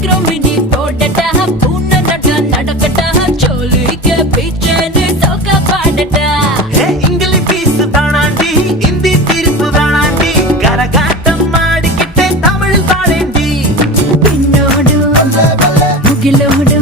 சீக்கிரம் மினி போடட்டா பூனை நட நடக்கட்டா சோலிக்க பீச்சனு சோக பாடட்டா இங்கிலீஷ் பீஸ் தானாண்டி இந்தி தீர்ப்பு வேணாண்டி கரகாட்டம் ஆடிக்கிட்டே தமிழ் பாடேண்டி பின்னோடு முகிலோடு